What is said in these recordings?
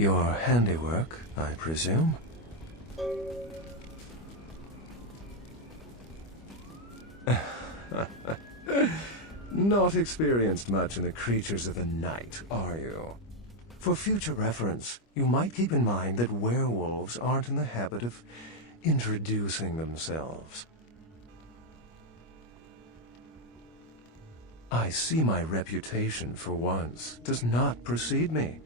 Your handiwork, I presume? Not experienced much in the creatures of the night, are you? For future reference, you might keep in mind that werewolves aren't in the habit of introducing themselves. I see my reputation, for once, does not precede me.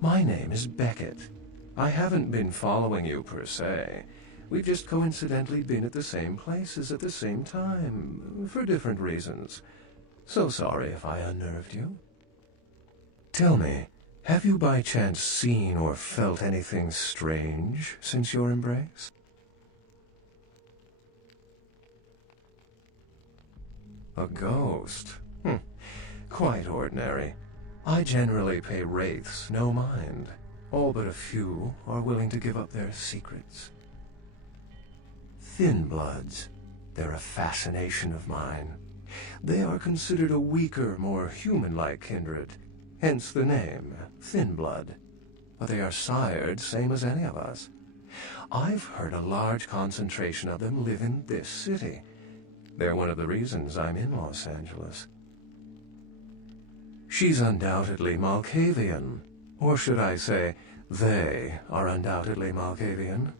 My name is Beckett. I haven't been following you per se. We've just coincidentally been at the same places at the same time, for different reasons. So sorry if I unnerved you. Tell me, have you by chance seen or felt anything strange since your embrace? A ghost? Quite ordinary. I generally pay wraiths no mind. All but a few are willing to give up their secrets. Thin bloods. They're a fascination of mine. They are considered a weaker, more human-like kindred, hence the name, Thin Blood. But they are sired same as any of us. I've heard a large concentration of them live in this city. They're one of the reasons I'm in Los Angeles. She's undoubtedly Malkavian. Or should I say, they are undoubtedly Malkavian.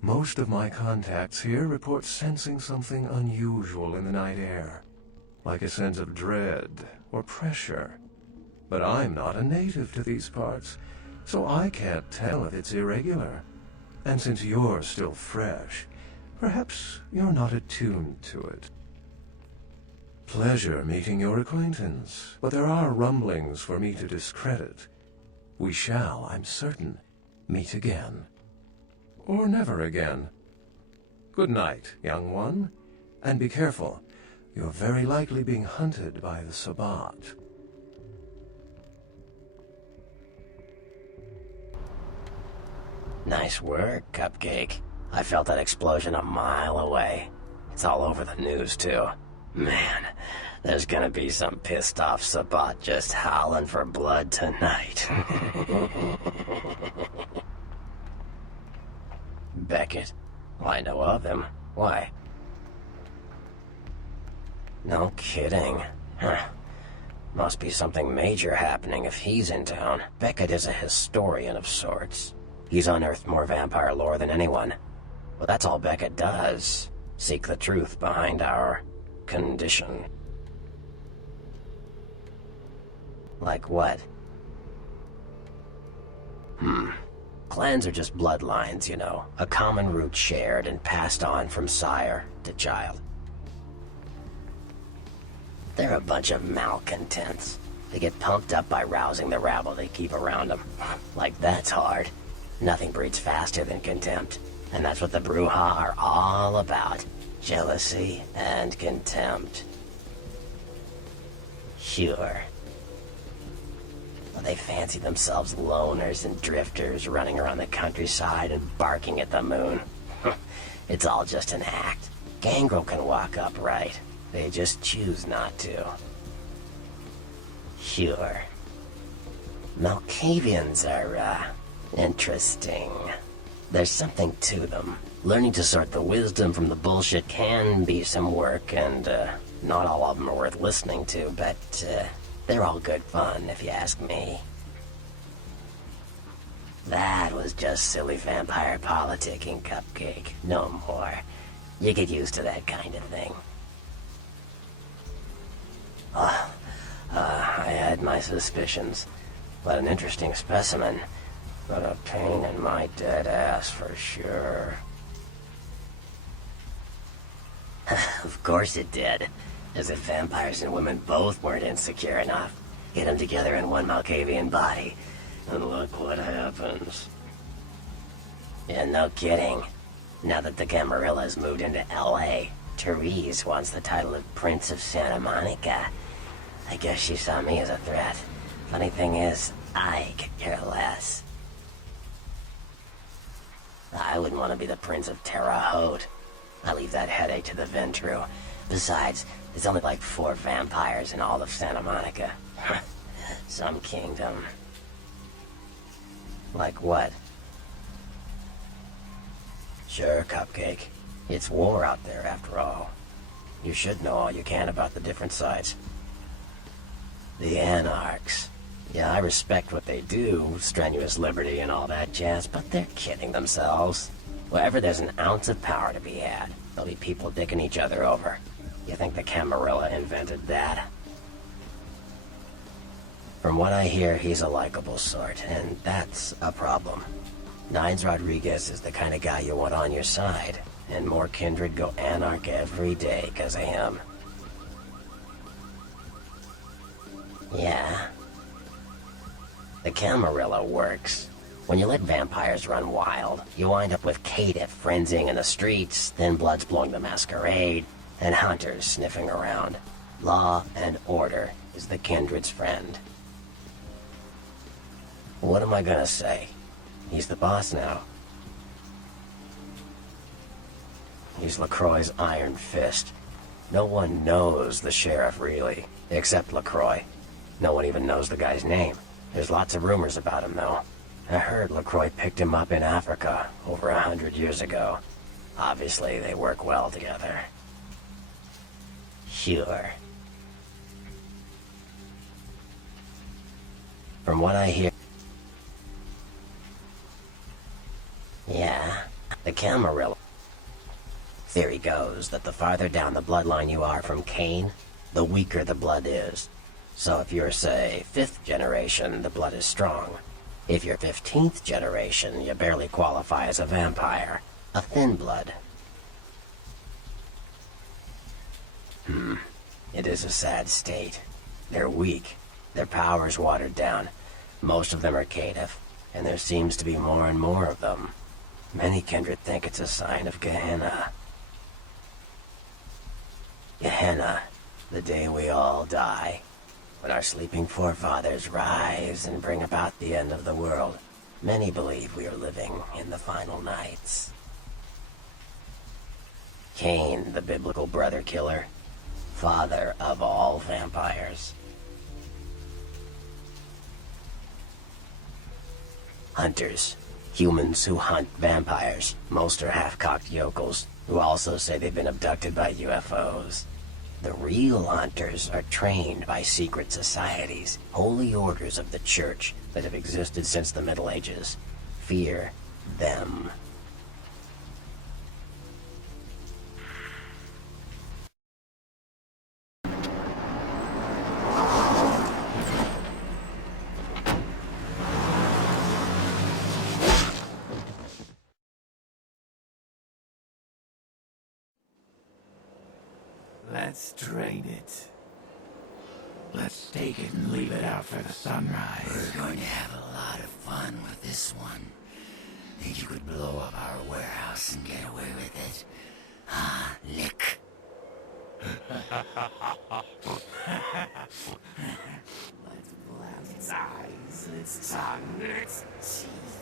Most of my contacts here report sensing something unusual in the night air, like a sense of dread or pressure. But I'm not a native to these parts, so I can't tell if it's irregular. And since you're still fresh, perhaps you're not attuned to it. Pleasure meeting your acquaintance, but there are rumblings for me to discredit. We shall, I'm certain, meet again. Or never again. Good night, young one, and be careful. You're very likely being hunted by the Sabbat. Nice work, Cupcake. I felt that explosion a mile away. It's all over the news, too. Man, there's gonna be some pissed-off Sabbat just howling for blood tonight. Beckett. Well, I know of him. Why? No kidding. Huh. Must be something major happening if he's in town. Beckett is a historian of sorts. He's unearthed more vampire lore than anyone. Well, that's all Beckett does. Seek the truth behind our condition. Like what? Clans are just bloodlines, you know. A common root shared and passed on from sire to child. They're a bunch of malcontents. They get pumped up by rousing the rabble they keep around them. Like that's hard. Nothing breeds faster than contempt. And that's what the Bruja are all about. Jealousy and contempt. Sure. Well, they fancy themselves loners and drifters running around the countryside and barking at the moon. It's all just an act. Gangrel can walk upright. They just choose not to. Sure. Malkavians are, interesting. There's something to them. Learning to sort the wisdom from the bullshit can be some work, and, not all of them are worth listening to, but, they're all good fun, if you ask me. That was just silly vampire politicking, Cupcake. No more. You get used to that kind of thing. I had my suspicions, but an interesting specimen. But a pain in my dead ass for sure. Of course it did. As if vampires and women both weren't insecure enough. Get them together in one Malkavian body, and look what happens. Yeah, no kidding. Now that the Camarillas moved into L.A., Therese wants the title of Prince of Santa Monica. I guess she saw me as a threat. Funny thing is, I could care less. I wouldn't want to be the Prince of Terre Haute. I leave that headache to the Ventru. Besides, there's only like 4 vampires in all of Santa Monica. Some kingdom. Like what? Sure, Cupcake. It's war out there, after all. You should know all you can about the different sides. The Anarchs. Yeah, I respect what they do, strenuous liberty and all that jazz, but they're kidding themselves. Wherever there's an ounce of power to be had, there'll be people dicking each other over. You think the Camarilla invented that? From what I hear, he's a likable sort, and that's a problem. Ninez Rodrgigeuz is the kind of guy you want on your side, and more kindred go anarch every day because of him. Yeah. The Camarilla works. When you let vampires run wild, you wind up with caitiff frenzying in the streets, then bloods blowing the Masquerade, and hunters sniffing around. Law and order is the kindred's friend. What am I gonna say? He's the boss now. He's LaCroix's iron fist. No one knows the sheriff, really, except LaCroix. No one even knows the guy's name. There's lots of rumors about him, though. I heard LaCroix picked him up in Africa over 100 years ago. Obviously, they work well together. Sure. From what I hear... Yeah, the Camarilla. Theory goes that the farther down the bloodline you are from Cain, the weaker the blood is. So if you're, say, 5th generation, the blood is strong. If you're 15th generation, you barely qualify as a vampire. A thin blood. It is a sad state. They're weak. Their power's watered down. Most of them are caitiff, and there seems to be more and more of them. Many kindred think it's a sign of Gehenna. Gehenna, the day we all die. When our sleeping forefathers rise and bring about the end of the world, many believe we are living in the final nights. Cain, the biblical brother killer, father of all vampires. Hunters, humans who hunt vampires. Most are half-cocked yokels, who also say they've been abducted by UFOs. The real hunters are trained by secret societies, holy orders of the church that have existed since the Middle Ages. Fear them. Let's drain it. Let's take it and leave it out for the sunrise. We're going to have a lot of fun with this one. Think you could blow up our warehouse and get away with it? Ah, lick. Let's blast its eyes, its tongue, its teeth.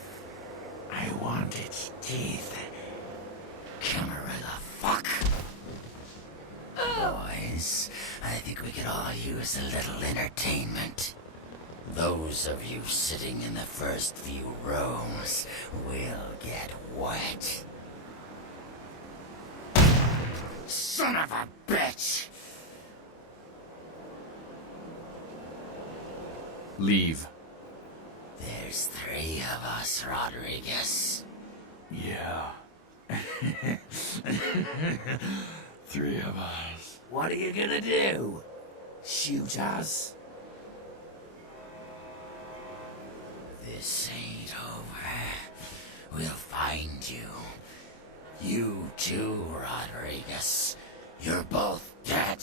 I want its teeth. Camarilla, fuck. Boys, I think we could all use a little entertainment. Those of you sitting in the first few rows will get wet. Son of a bitch! Leave. There's 3 of us, Rodriguez. Yeah. 3 of us. What are you gonna do? Shoot us? This ain't over. We'll find you. You too, Rodriguez. You're both dead.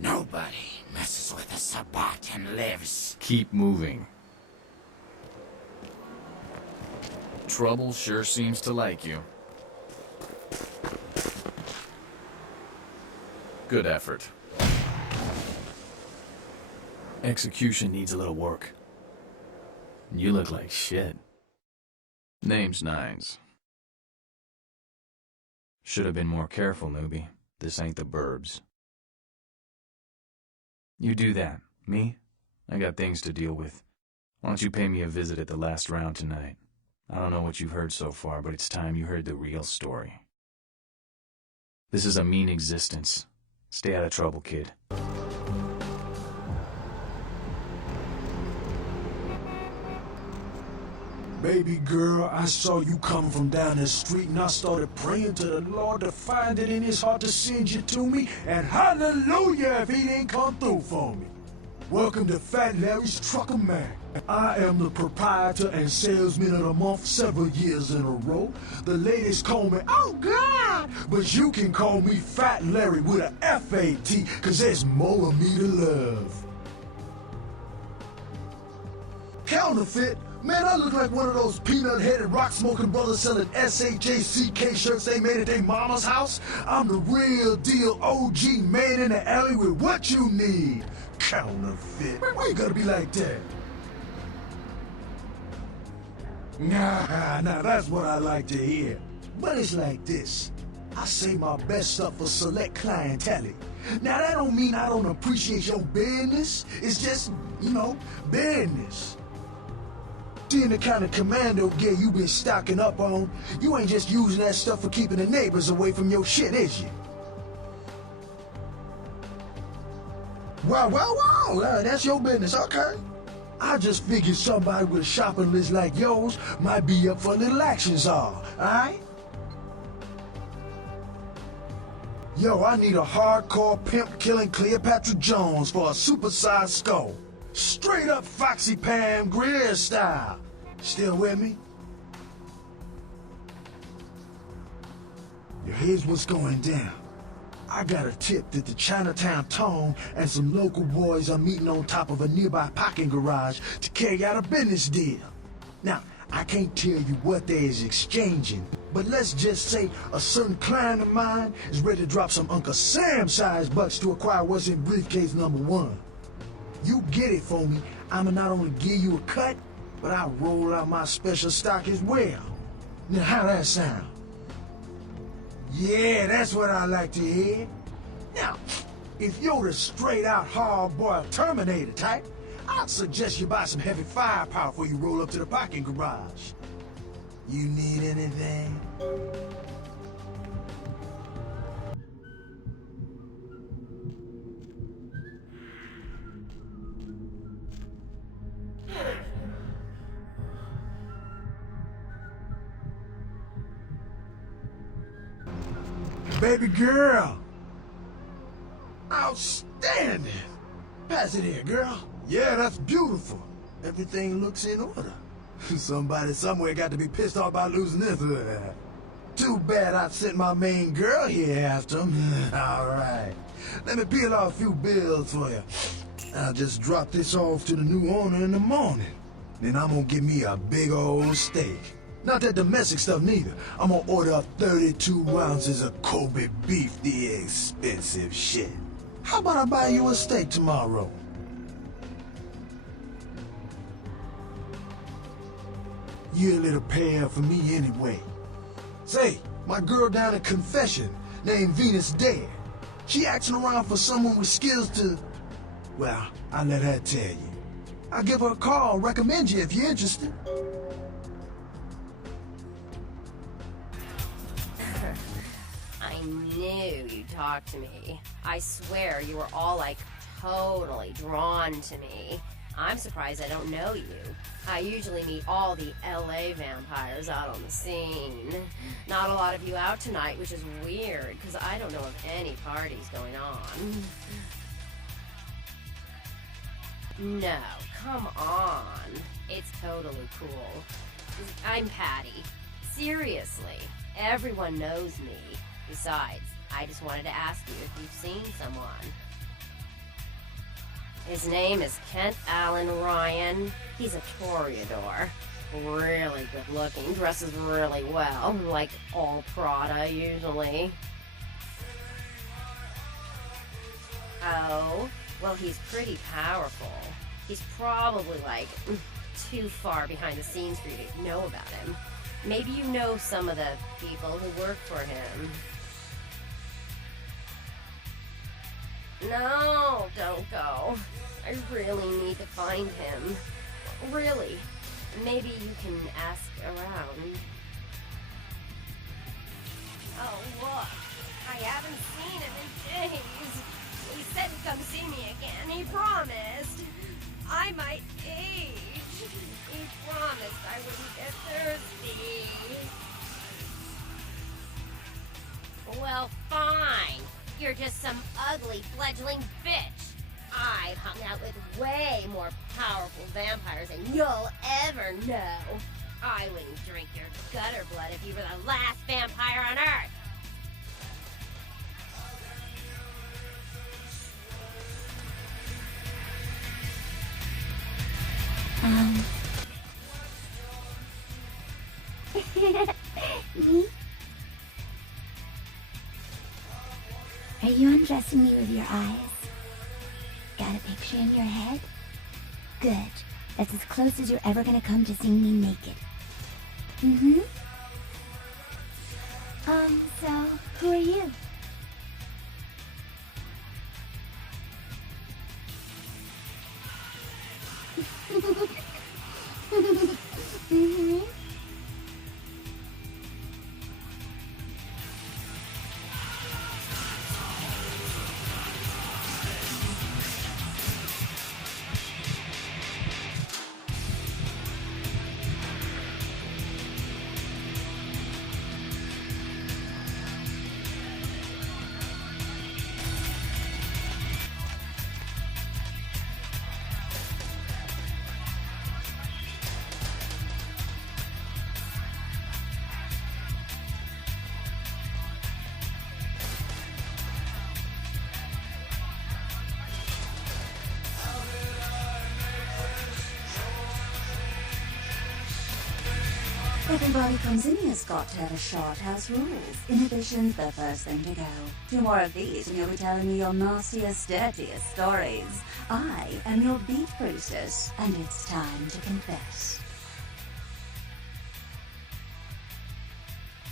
Nobody messes with a Sabbat and lives. Keep moving. Trouble sure seems to like you. Good effort. Execution needs a little work. You look like shit. Name's Ninez. Should have been more careful, newbie. This ain't the burbs. You do that. Me? I got things to deal with. Why don't you pay me a visit at the last round tonight? I don't know what you've heard so far, but it's time you heard the real story. This is a mean existence. Stay out of trouble, kid. Baby girl, I saw you coming from down the street and I started praying to the Lord to find it in his heart to send you to me, and hallelujah if he didn't come through for me. Welcome to Fat Larry's Trucker Man. I am the proprietor and salesman of the month several years in a row. The ladies call me, oh God, but you can call me Fat Larry with a F-A-T, cause there's more of me to love. Counterfeit? Man, I look like one of those peanut-headed rock-smoking brothers selling S-H-A-C-K shirts they made at their mama's house. I'm the real deal OG man in the alley with what you need. Counterfeit. Why you gotta be like that? Nah, that's what I like to hear. But it's like this. I save my best stuff for select clientele. Now that don't mean I don't appreciate your business. It's just, you know, business. Seeing the kind of commando gear you been stocking up on, you ain't just using that stuff for keeping the neighbors away from your shit, is you? Wow, that's your business, okay? I just figured somebody with a shopping list like yours might be up for a little action czar, alright? Yo, I need a hardcore pimp-killing Cleopatra Jones for a supersized skull. Straight up Foxy Pam Grier style. Still with me? Yo, here's what's going down. I got a tip that the Chinatown Tone and some local boys are meeting on top of a nearby parking garage to carry out a business deal. Now, I can't tell you what they is exchanging, but let's just say a certain client of mine is ready to drop some Uncle Sam-sized bucks to acquire what's in briefcase number 1. You get it for me, I'ma not only give you a cut, but I'll roll out my special stock as well. Now, how that sound? Yeah, that's what I like to hear. Now, if you're the straight-out hard-boiled Terminator type, I'd suggest you buy some heavy firepower before you roll up to the parking garage. You need anything? Baby girl! Outstanding! Pass it here, girl. Yeah, that's beautiful. Everything looks in order. Somebody somewhere got to be pissed off about losing this. Too bad I sent my main girl here after him. Alright. Let me peel off a few bills for you. I'll just drop this off to the new owner in the morning. Then I'm gonna get me a big old steak. Not that domestic stuff neither. I'm gonna order up 32 ounces of Kobe beef, the expensive shit. How about I buy you a steak tomorrow? You're a little pale for me anyway. Say, my girl down in Confession, named Venus Dare, she asking around for someone with skills to... Well, I'll let her tell you. I'll give her a call, recommend you if you're interested. I knew you'd talk to me. I swear you were all like totally drawn to me. I'm surprised I don't know you. I usually meet all the LA vampires out on the scene. Not a lot of you out tonight, which is weird, because I don't know of any parties going on. No, come on. It's totally cool. I'm Patty. Seriously, everyone knows me. Besides, I just wanted to ask you if you've seen someone. His name is Kent Allen Ryan. He's a Toreador. Really good looking, dresses really well, like all Prada usually. Oh, well, he's pretty powerful. He's probably like too far behind the scenes for you to know about him. Maybe you know some of the people who work for him. No, don't go. I really need to find him. Really. Maybe you can ask around. Oh, look. I haven't seen him in days. He said he'd come see me again. He promised. I might age. He promised I wouldn't get thirsty. Well, fine. You're just some ugly fledgling bitch. I've hung out with way more powerful vampires than you'll ever know. I wouldn't drink your gutter blood if you were the last vampire on Earth. Me? Are you undressing me with your eyes? Got a picture in your head? Good. That's as close as you're ever gonna come to seeing me naked. Mm-hmm. So, who are you? Mm-hmm. Everybody comes in here, Scott, to have a shot. House rules. Inhibition's the first thing to go. 2 more of these and you'll be telling me your nastiest, dirtiest stories. I am your beat priestess, and it's time to confess.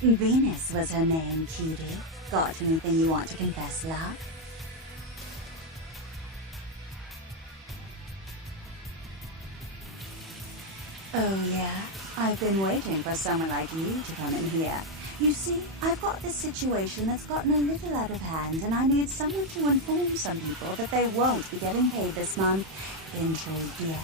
Venus was her name, cutie. Got anything you want to confess, love? Oh, yeah? I've been waiting for someone like you to come in here. You see, I've got this situation that's gotten a little out of hand, and I need someone to inform some people that they won't be getting paid this month. Intrigued yet?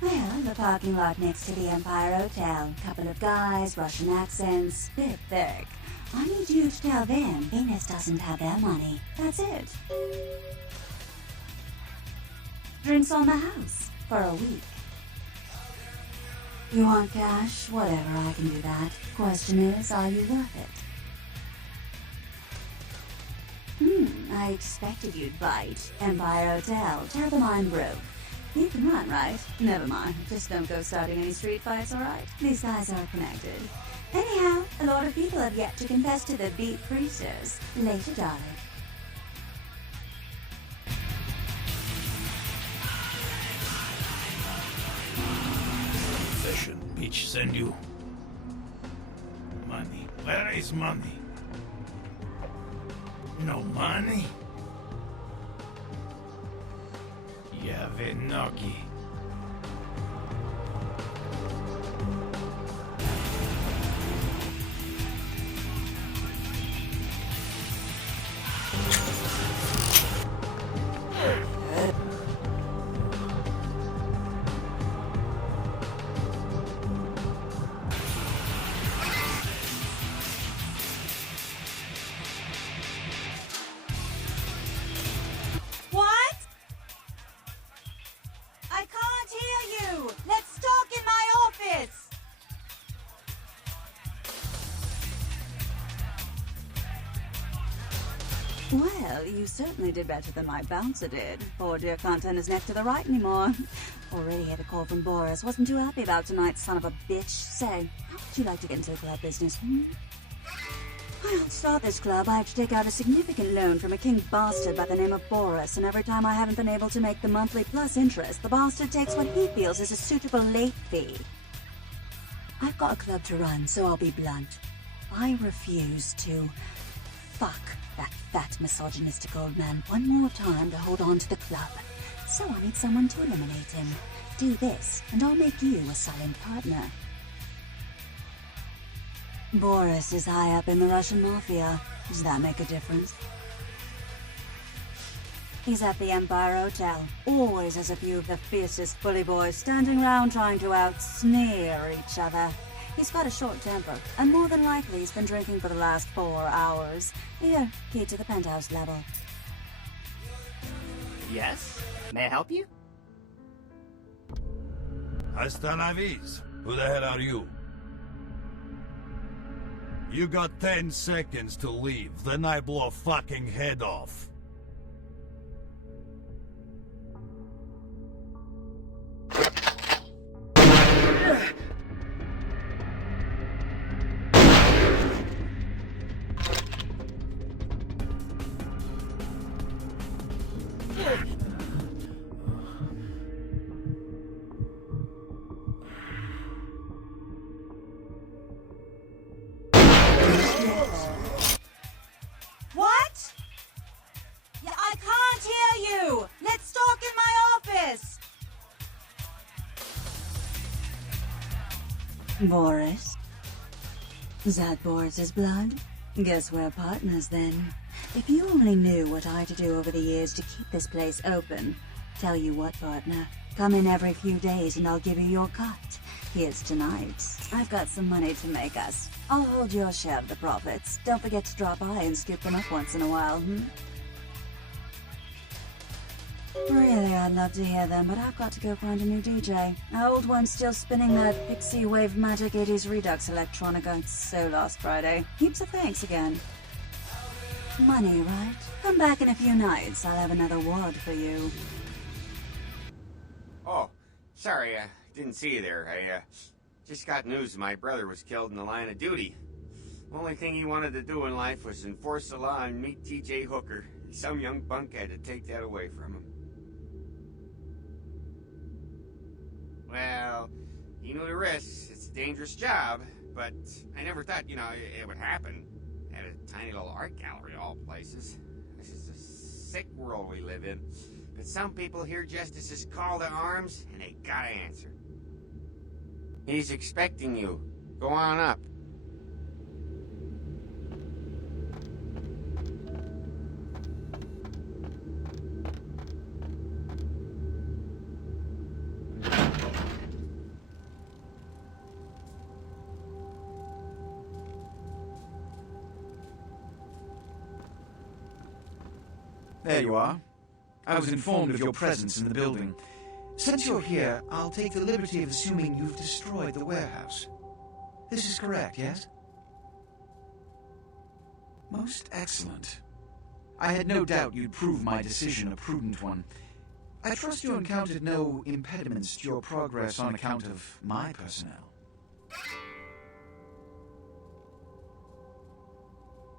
Well, the parking lot next to the Empire Hotel. Couple of guys, Russian accents, bit thick. I need you to tell them Venus doesn't have their money. That's it. Drinks on the house for a week. You want cash? Whatever, I can do that. Question is, are you worth it? I expected you'd bite. Empire Hotel, tell them I'm broke. You can run, right? Never mind, just don't go starting any street fights, alright? These guys are connected. Anyhow, a lot of people have yet to confess to the beat priestess. Later, darling. Bitch, send you money. Where is money? No money? Yeah, Vinogi. Well, you certainly did better than my bouncer did. Poor dear can't turn his neck to the right anymore. Already had a call from Boris. Wasn't too happy about tonight, son of a bitch. Say, how would you like to get into the club business, Well, to start this club, I have to take out a significant loan from a king bastard by the name of Boris, and every time I haven't been able to make the monthly plus interest, the bastard takes what he feels is a suitable late fee. I've got a club to run, so I'll be blunt. I refuse to fuck that fat misogynistic old man one more time to hold on to the club. So I need someone to eliminate him. Do this, and I'll make you a silent partner. Boris is high up in the Russian mafia. Does that make a difference? He's at the Empire Hotel. Always has a few of the fiercest bully boys standing around trying to out-sneer each other. He's got a short temper, and more than likely he's been drinking for the last 4 hours. Here, key to the penthouse level. Yes? May I help you? Hasta la vis. Who the hell are you? You got 10 seconds to leave, then I blow a fucking head off. What? Yeah, I can't hear you! Let's talk in my office! Boris? Is that Boris's blood? Guess we're partners then. If you only knew what I had to do over the years to keep this place open. Tell you what, partner. Come in every few days and I'll give you your cut. Here's tonight's. I've got some money to make us. I'll hold your share of the profits. Don't forget to drop by and scoop them up once in a while, Really, I'd love to hear them, but I've got to go find a new DJ. Our old one's still spinning that Pixie Wave Magic 80s Redux electronica. It's so last Friday. Heaps of thanks again. Money, right? Come back in a few nights. I'll have another wad for you. Oh, sorry, didn't see you there. I just got news my brother was killed in the line of duty. Only thing he wanted to do in life was enforce the law and meet TJ Hooker. Some young punk had to take that away from him. Well, he knew the risks. It's a dangerous job, but I never thought, it would happen. At a tiny little art gallery, of all places. This is a sick world we live in. But some people hear Justice's call to arms, and they gotta answer. He's expecting you. Go on up. There you are. I was informed of your presence in the building. Since you're here, I'll take the liberty of assuming you've destroyed the warehouse. This is correct, yes? Most excellent. I had no doubt you'd prove my decision a prudent one. I trust you encountered no impediments to your progress on account of my personnel.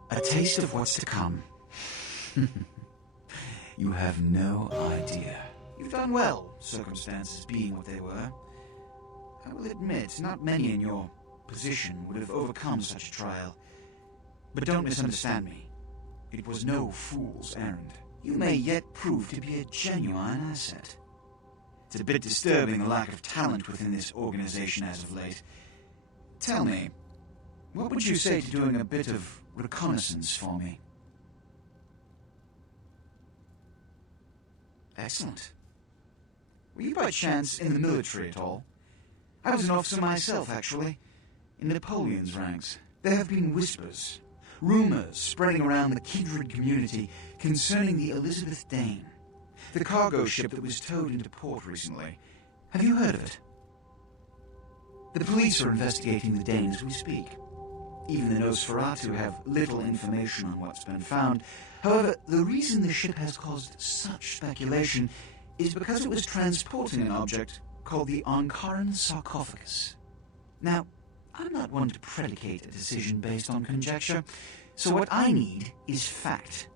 A taste of what's to come. You have no idea. You've done well, circumstances being what they were. I will admit, not many in your position would have overcome such a trial. But don't misunderstand me. It was no fool's errand. You may yet prove to be a genuine asset. It's a bit disturbing the lack of talent within this organization as of late. Tell me, what would you say to doing a bit of reconnaissance for me? Excellent. Were you by chance in the military at all? I was an officer myself, actually, in Napoleon's ranks. There have been whispers, rumors spreading around the kindred community concerning the Elizabeth Dane, the cargo ship that was towed into port recently. Have you heard of it? The police are investigating the Dane as we speak. Even the Nosferatu have little information on what's been found. However, the reason the ship has caused such speculation is because it was transporting an object called the Ankaran sarcophagus. Now, I'm not one to predicate a decision based on conjecture, so what I need is fact.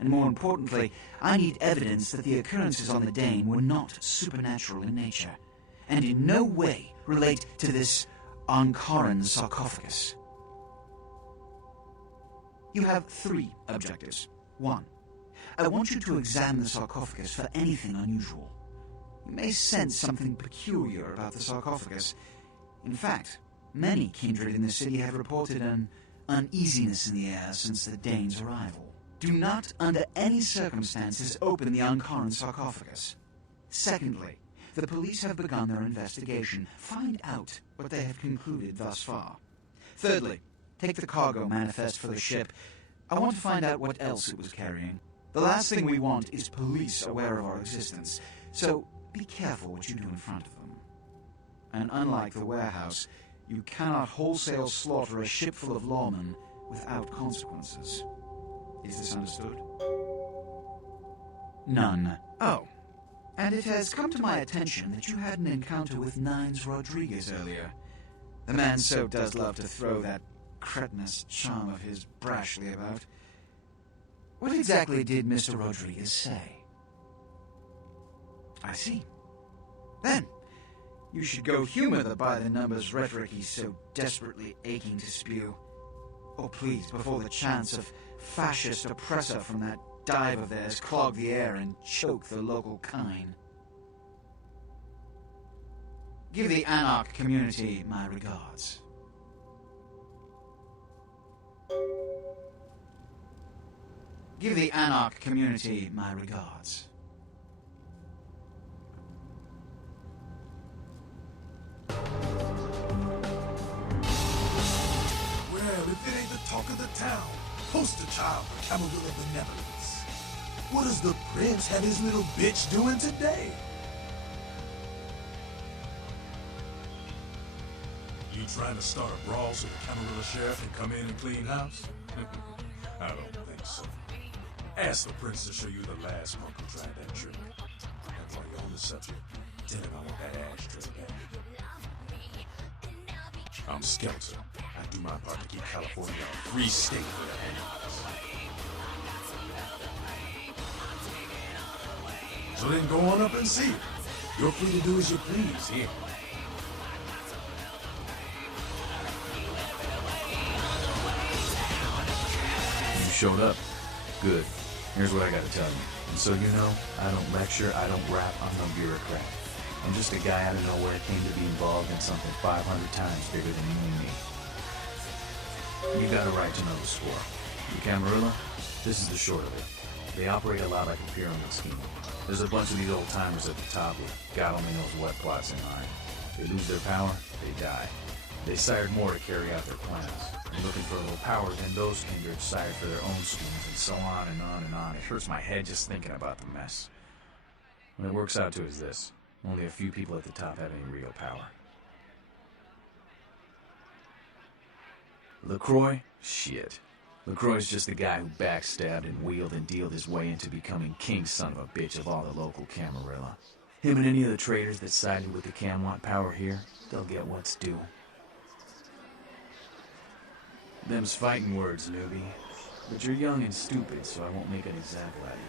And more importantly, I need evidence that the occurrences on the Dane were not supernatural in nature, and in no way relate to this Ankaran sarcophagus. You have 3 objectives. 1. I want you to examine the sarcophagus for anything unusual. You may sense something peculiar about the sarcophagus. In fact, many kindred in the city have reported an uneasiness in the air since the Danes' arrival. Do not, under any circumstances, open the uncurrent sarcophagus. Secondly, the police have begun their investigation. Find out what they have concluded thus far. Thirdly, take the cargo manifest for the ship. I want to find out what else it was carrying. The last thing we want is police aware of our existence, so be careful what you do in front of them. And unlike the warehouse, you cannot wholesale slaughter a ship full of lawmen without consequences. Is this understood? None. Oh. And it has come to my attention that you had an encounter with Ninez Rodrgigeuz earlier. The man so does love to throw that cretinous charm of his brashly about. What exactly did Mr. Rodriguez say? I see. Then, you should go humor the by-the-numbers rhetoric he's so desperately aching to spew. Oh, please, before the chance of fascist oppressor from that dive of theirs clog the air and choke the local kine. Give the Anarch community my regards. Give the Anarch community my regards. Well, if it ain't the talk of the town, poster child for Camarilla benevolence. What does the prince have his little bitch doing today? You trying to start a brawl so the Camarilla sheriff can come in and clean house? I don't think so. Ask the prince to show you the last monk who tried that trick. And while you're on the subject, tell him I want that ashtray back. I'm Skelter. I do my part to keep California a free state for the animals. So then go on up and see it. You're free to do as you please here. You showed up. Good. Here's what I gotta tell you. And so you know, I don't lecture, I don't rap, I'm no bureaucrat. I'm just a guy out of nowhere came to be involved in something 500 times bigger than you and me. You got a right to know the score. The Camarilla, this is the short of it. They operate a lot like a pyramid scheme. There's a bunch of these old-timers at the top with God only knows what plots in mind. They lose their power, they die. They sired more to carry out their plans. And looking for a little power, then those kindred sired for their own schemes, and so on and on and on. It hurts my head just thinking about the mess. What it works out to is this. Only a few people at the top have any real power. LaCroix? Shit. LaCroix's just the guy who backstabbed and wheeled and dealed his way into becoming king son of a bitch of all the local Camarilla. Him and any of the traitors that sided with the Cam want power here, they'll get what's due. Them's fighting words, newbie. But you're young and stupid, so I won't make an example out of you.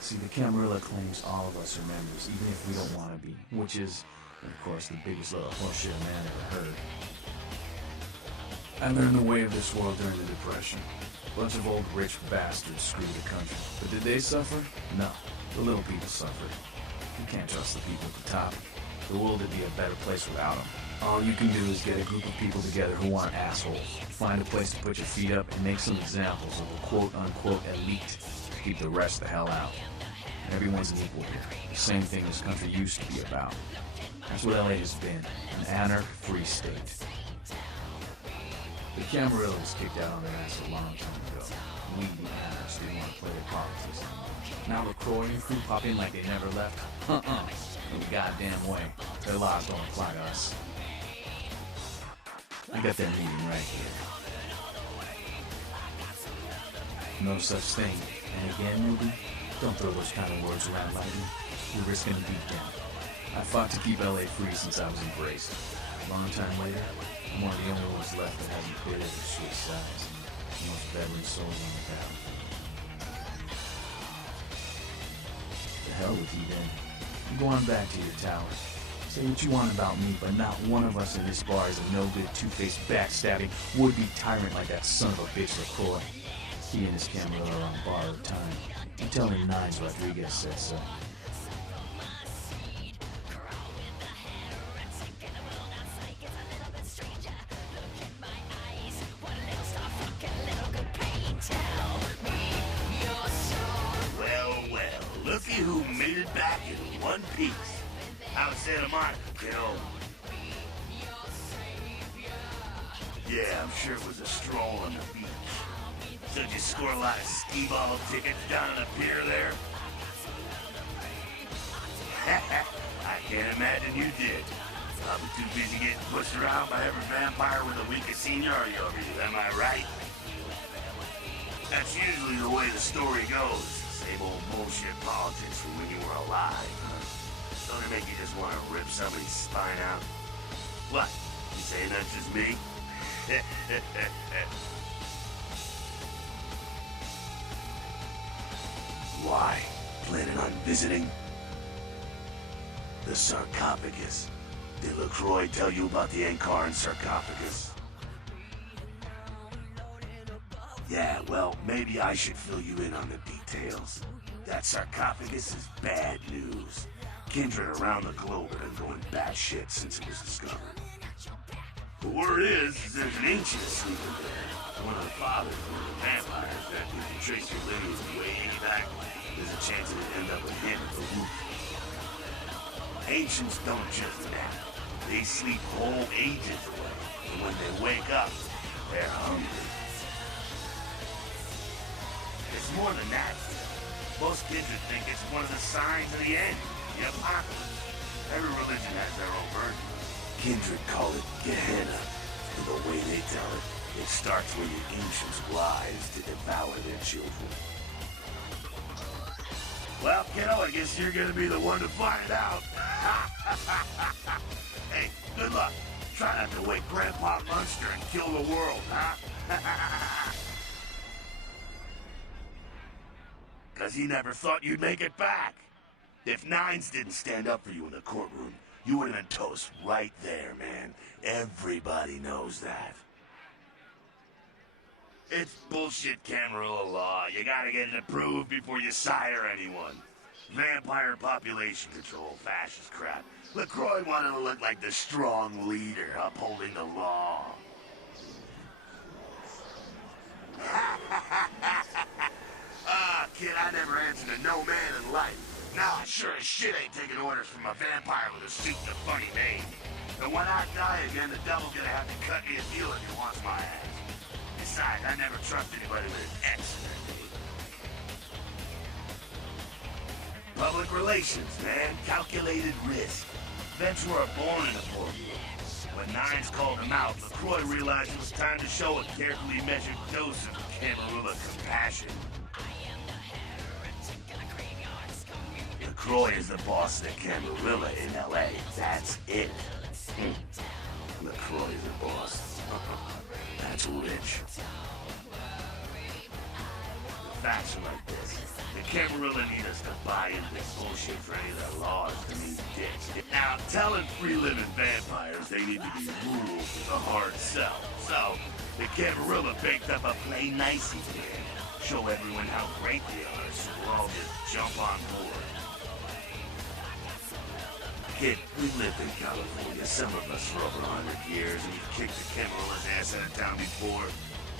See, the Camarilla claims all of us are members, even if we don't want to be, which is, of course, the biggest little horseshit a man ever heard. I learned the way of this world during the Depression. A bunch of old rich bastards screwed the country. But did they suffer? No. The little people suffered. You can't trust the people at the top. The world would be a better place without them. All you can do is get a group of people together who aren't assholes. Find a place to put your feet up and make some examples of the quote-unquote elite. Keep the rest the hell out. Everyone's an equal here. The same thing this country used to be about. That's what LA has been. An anarch-free state. The Camarilla was kicked out on their ass a long time ago. We, the anarchs, didn't want to play their politics anymore. Now LaCroix and crew pop in like they never left? No goddamn way. Their laws don't apply to us. I got that meeting right here. No such thing. And again, newbie, don't throw those kind of words around lightly. You're risking a beatdown. I fought to keep LA free since I was embraced. A long time later, I'm one of the only ones left that hasn't quit or switched sides. And the most veteran soldier on the battle. The hell with you then. You go on back to your tower. Say what you want about me, but not one of us in this bar is a no-good, two-faced, backstabbing, would-be tyrant like that son of a bitch LaCroix. He and his Camarilla are on borrowed time. You tell him Ninez Rodrgigeuz said so. Well, looky who made it back in one piece. How's Santa Monica, kiddo? Yeah, I'm sure it was a stroll on the beach. So did you score a lot of skee-ball tickets down on the pier there? I can't imagine you did. Probably too busy getting pushed around by every vampire with a week of seniority over you, am I right? That's usually the way the story goes. Same old bullshit politics from when you were alive. Don't it make you just want to rip somebody's spine out? What? You saying that's just me? Why? Planning on visiting? The sarcophagus. Did LaCroix tell you about the Ankaran sarcophagus? Yeah, well, maybe I should fill you in on the details. That sarcophagus is bad news. Kindred around the globe have been going batshit since it was discovered. The word is there's an ancient sleeping there. One of the fathers of the vampires that if you trace your lineage way back, there's a chance it'll end up with him at the roof. Ancients don't just nap. They sleep whole ages away. And when they wake up, they're hungry. It's more than that. Most kindred think it's one of the signs of the end, the apocalypse. Every religion has their own version. Kindred call it Gehenna. And the way they tell it, it starts when the ancients' wives to devour their children. Well, kiddo, I guess you're gonna be the one to find out. Hey, good luck. Try not to wake Grandpa Munster and kill the world, huh? Cause he never thought you'd make it back. If Ninez didn't stand up for you in the courtroom, you would have been toast right there, man. Everybody knows that. It's bullshit Camarilla law. You gotta get it approved before you sire anyone. Vampire population control, fascist crap. LaCroix wanted to look like the strong leader upholding the law. Kid, I never answered to no man in life. Now I sure as shit ain't taking orders from a vampire with a suit and a funny name. And when I die again, the devil's gonna have to cut me a deal if he wants my ass. Besides, I never trust anybody with an X in their name. Public relations, man. Calculated risk. Ventura born in a formula. When Ninez called him out, LaCroix realized it was time to show a carefully measured dose of Camarilla compassion. LaCroix is the boss of the Camarilla in L.A. That's it. LaCroix is the boss. That's rich. The facts are like this. The Camarilla need us to buy into this bullshit for any of their laws to mean dicks. Now, telling free-living vampires they need to be ruled is a hard sell. So, the Camarilla baked up a play nicey plan. Show everyone how great they are, so we'll all just jump on board. Kid, we've lived in California, some of us for over 100 years, and we've kicked the Camarilla's ass out of town before.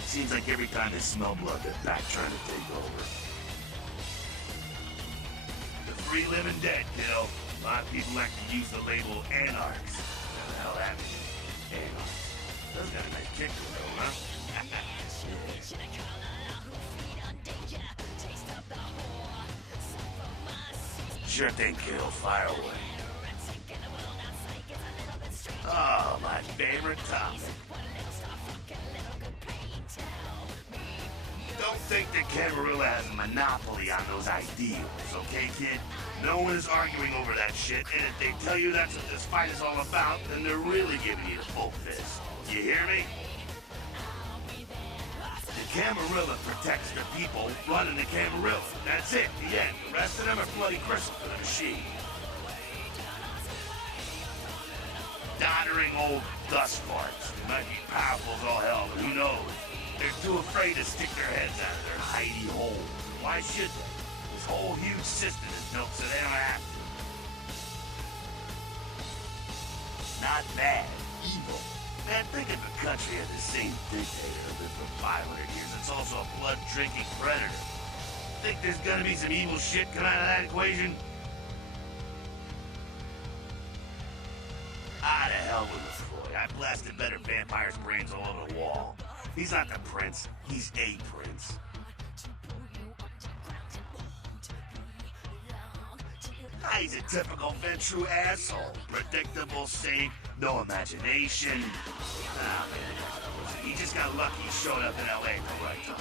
Seems like every time they smell blood, they're back trying to take over. The free living dead, kiddo. A lot of people like to use the label anarchs. What the hell that means? Anarchs. Those got a nice kicker though, huh? Sure thing, kiddo. Fire away. Oh, my favorite topic. Don't think that Camarilla has a monopoly on those ideals, okay, kid? No one is arguing over that shit, and if they tell you that's what this fight is all about, then they're really giving you the full fist. You hear me? The Camarilla protects the people running the Camarilla. That's it, the end. The rest of them are bloody crystals for the machine. Doddering old dust farts. Might be powerful as all hell, but who knows? They're too afraid to stick their heads out of their hidey hole. Why should they? whole huge system is built so they don't have to. Not bad, evil. Man, think if a country had the same dictator that lived for 500 years, it's also a blood-drinking predator. Think there's gonna be some evil shit come out of that equation? Ah, to hell with LaFroy. I blasted better vampires' brains all over the wall. He's not the prince, he's a prince. Ah, he's a typical Ventrue asshole. Predictable, safe, no imagination. Ah, man, he just got lucky he showed up in LA at the right time.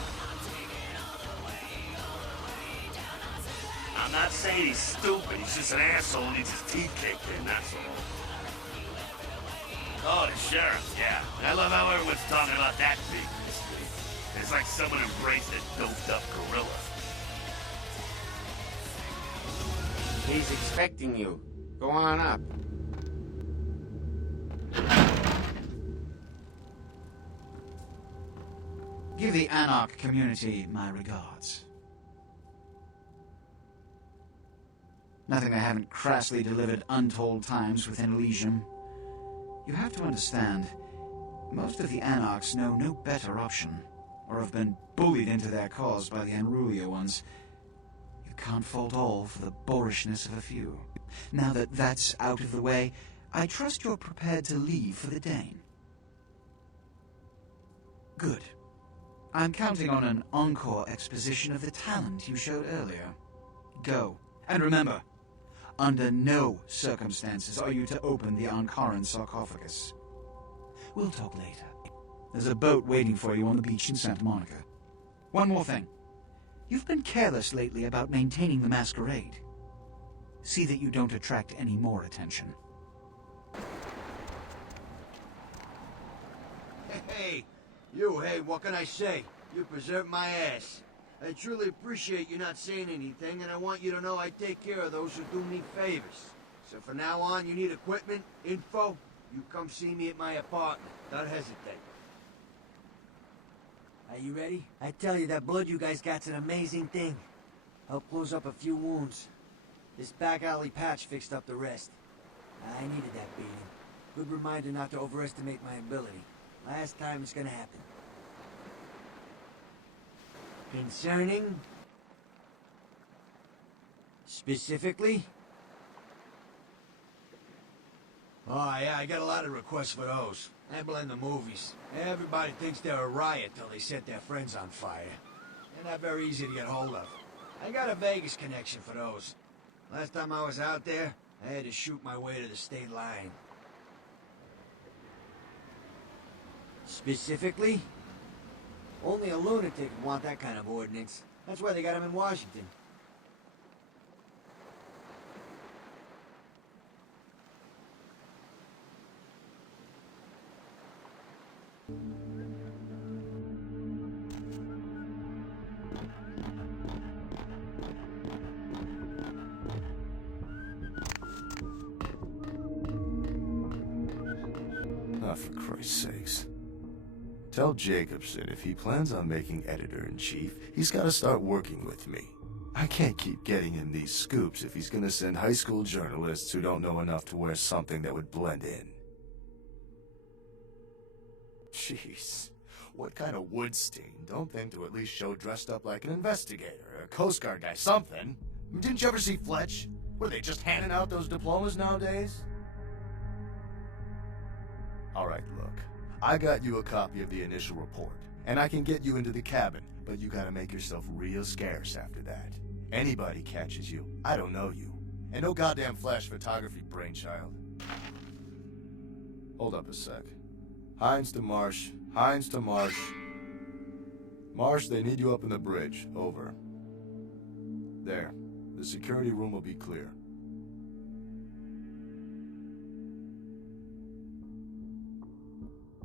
I'm not saying he's stupid, he's just an asshole who needs his teeth kicked in, that's all. Oh, the sheriff, yeah. I love how everyone's talking about that big mystery. It's like someone embraced a doped-up gorilla. He's expecting you. Go on up. Give the Anarch community my regards. Nothing I haven't crassly delivered untold times within Elysium. You have to understand, most of the Anarchs know no better option, or have been bullied into their cause by the unrulier ones. You can't fault all for the boorishness of a few. Now that that's out of the way, I trust you're prepared to leave for the Dane. Good. I'm counting on an encore exposition of the talent you showed earlier. Go. And remember, under no circumstances are you to open the Ankaran sarcophagus. We'll talk later. There's a boat waiting for you on the beach in Santa Monica. One more thing. You've been careless lately about maintaining the masquerade. See that you don't attract any more attention. Hey, what can I say? You preserved my ass. I truly appreciate you not saying anything, and I want you to know I take care of those who do me favors. So from now on, you need equipment, info, you come see me at my apartment. Don't hesitate. Are you ready? I tell you, that blood you guys got's an amazing thing. Helped close up a few wounds. This back alley patch fixed up the rest. I needed that beating. Good reminder not to overestimate my ability. Last time it's gonna happen. Concerning? Specifically? Oh, yeah, I got a lot of requests for those. I blame the movies. Everybody thinks they're a riot till they set their friends on fire. They're not very easy to get hold of. I got a Vegas connection for those. Last time I was out there, I had to shoot my way to the state line. Specifically? Only a lunatic would want that kind of ordinance. That's why they got him in Washington. Ah, for Christ's sakes. Tell Jacobson if he plans on making editor-in-chief, he's got to start working with me. I can't keep getting him these scoops if he's gonna send high school journalists who don't know enough to wear something that would blend in. Jeez, what kind of Woodstein don't think to at least show dressed up like an investigator, a Coast Guard guy, something? Didn't you ever see Fletch? Were they just handing out those diplomas nowadays? Alright, look. I got you a copy of the initial report, and I can get you into the cabin, but you gotta make yourself real scarce after that. Anybody catches you, I don't know you. And no goddamn flash photography, brainchild. Hold up a sec. Hines to Marsh. Hines to Marsh. Marsh, they need you up in the bridge. Over. There. The security room will be clear.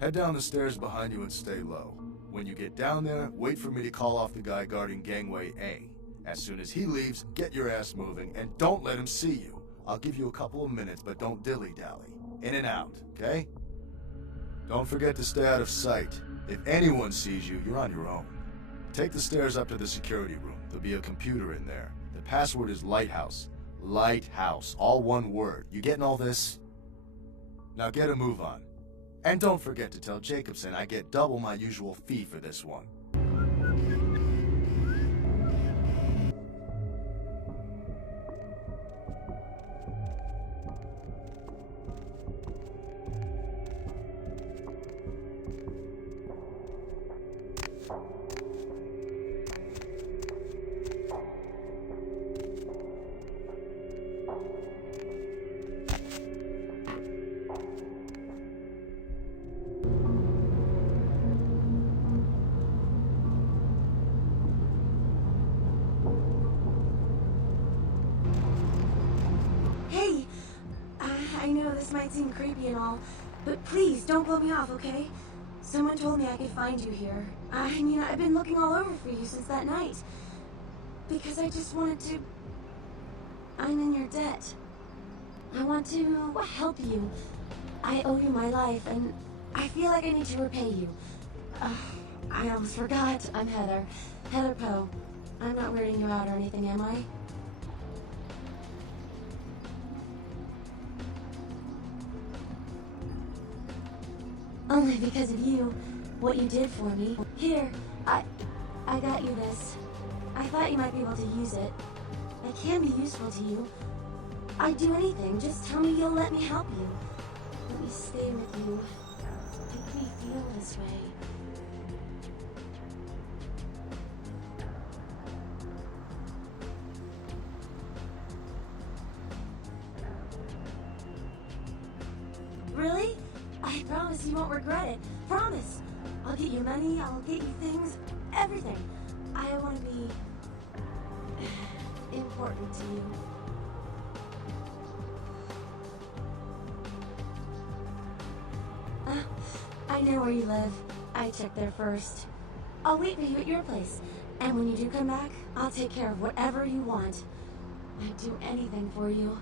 Head down the stairs behind you and stay low. When you get down there, wait for me to call off the guy guarding gangway A. As soon as he leaves, get your ass moving, and don't let him see you. I'll give you a couple of minutes, but don't dilly-dally. In and out, okay? Don't forget to stay out of sight. If anyone sees you, you're on your own. Take the stairs up to the security room. There'll be a computer in there. The The password is Lighthouse. Lighthouse. All one word. You getting all this? Now get a move on. And don't forget to tell Jacobson I get double my usual fee for this one. Hey! I know this might seem creepy and all, but please don't blow me off, okay? Someone told me I could find you here. I mean, I've been looking all over for you since that night. Because I just wanted to... I'm in your debt. I want to help you. I owe you my life, and I feel like I need to repay you. I almost forgot. I'm Heather. Heather Poe. I'm not weirding you out or anything, am I? Only because of you, what you did for me. Here, I got you this. I thought you might be able to use it. I can be useful to you. I'd do anything, just tell me you'll let me help you. Let me stay with you. Make me feel this way. Really? I promise you won't regret it. Promise. I'll get you money, I'll get you things, everything. I want to be important to you. I know where you live. I checked there first. I'll wait for you at your place. And when you do come back, I'll take care of whatever you want. I'd do anything for you.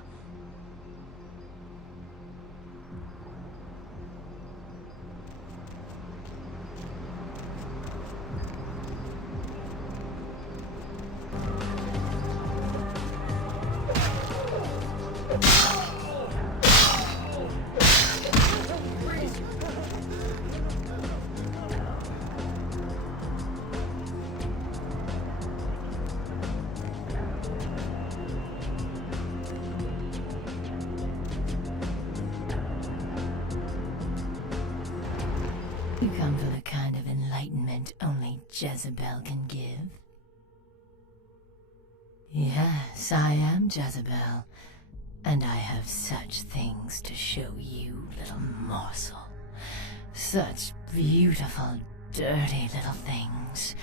You come for the kind of enlightenment only Jezebel can give? Yes, I am Jezebel, and I have such things to show you, little morsel. Such beautiful, dirty little things.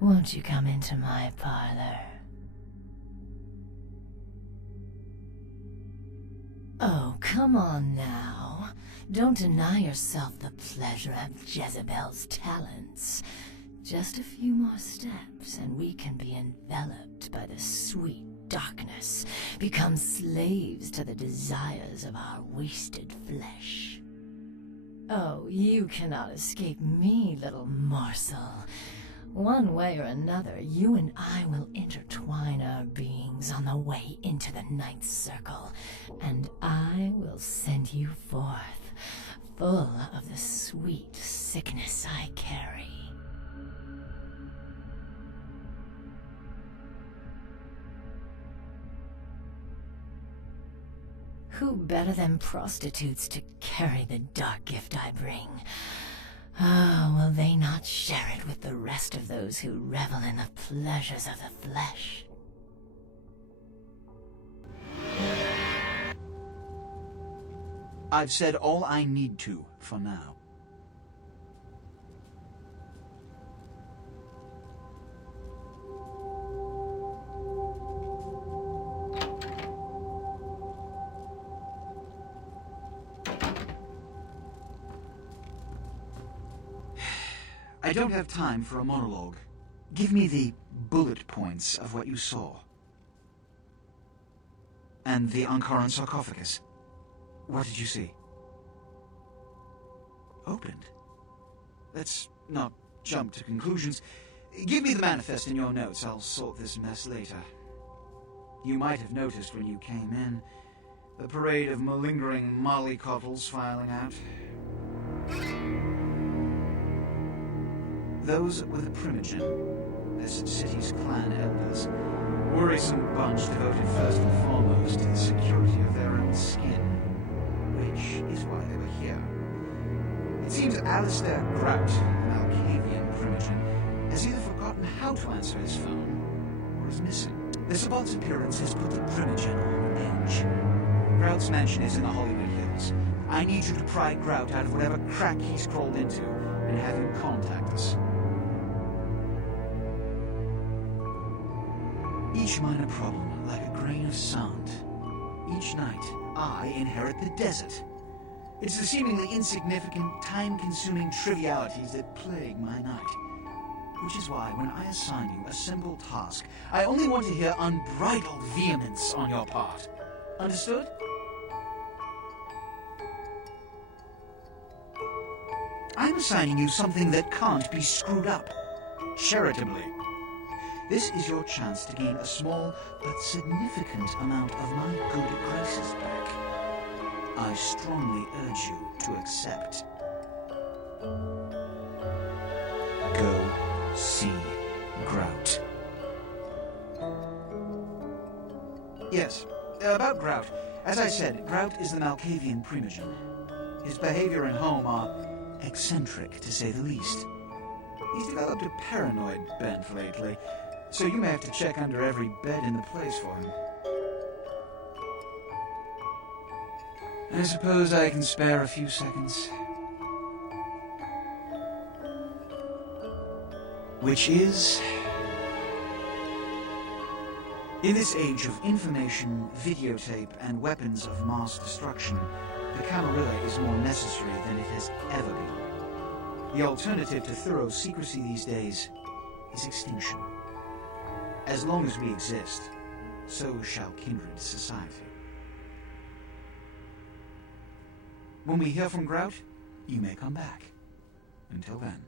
Won't you come into my parlor? Oh, come on now. Don't deny yourself the pleasure of Jezebel's talents. Just a few more steps, and we can be enveloped by the sweet darkness, become slaves to the desires of our wasted flesh. Oh, you cannot escape me, little morsel. One way or another, you and I will intertwine our beings on the way into the ninth circle, and I will send you forth, full of the sweet sickness I carry. Who better than prostitutes to carry the dark gift I bring? Oh, will they not share it with the rest of those who revel in the pleasures of the flesh? I've said all I need to for now. I don't have time for a monologue. Give me the bullet points of what you saw. And the Ankaran sarcophagus. What did you see? Opened. Let's not jump to conclusions. Give me the manifest in your notes. I'll sort this mess later. You might have noticed when you came in, the parade of malingering mollycoddles filing out. Those were the Primogen, this city's clan elders. Worrisome bunch devoted first and foremost to the security of their own skin, which is why they were here. It seems Alistair Grout, the Malkavian Primogen, has either forgotten how to answer his phone, or is missing. The Sabot's appearance has put the Primogen on edge. Grout's mansion is in the Hollywood Hills. I need you to pry Grout out of whatever crack he's crawled into, and have him contact us. Each minor problem, like a grain of sand. Each night, I inherit the desert. It's the seemingly insignificant, time-consuming trivialities that plague my night. Which is why, when I assign you a simple task, I only want to hear unbridled vehemence on your part. Understood? I'm assigning you something that can't be screwed up. Charitably. This is your chance to gain a small but significant amount of my good graces back. I strongly urge you to accept. Go see Grout. Yes, about Grout. As I said, Grout is the Malkavian Primogen. His behavior and home are eccentric, to say the least. He's developed a paranoid bent lately, so you may have to check under every bed in the place for him. I suppose I can spare a few seconds. Which is... in this age of information, videotape, and weapons of mass destruction, the Camarilla is more necessary than it has ever been. The alternative to thorough secrecy these days is extinction. As long as we exist, so shall kindred society. When we hear from Grout, you may come back. Until then.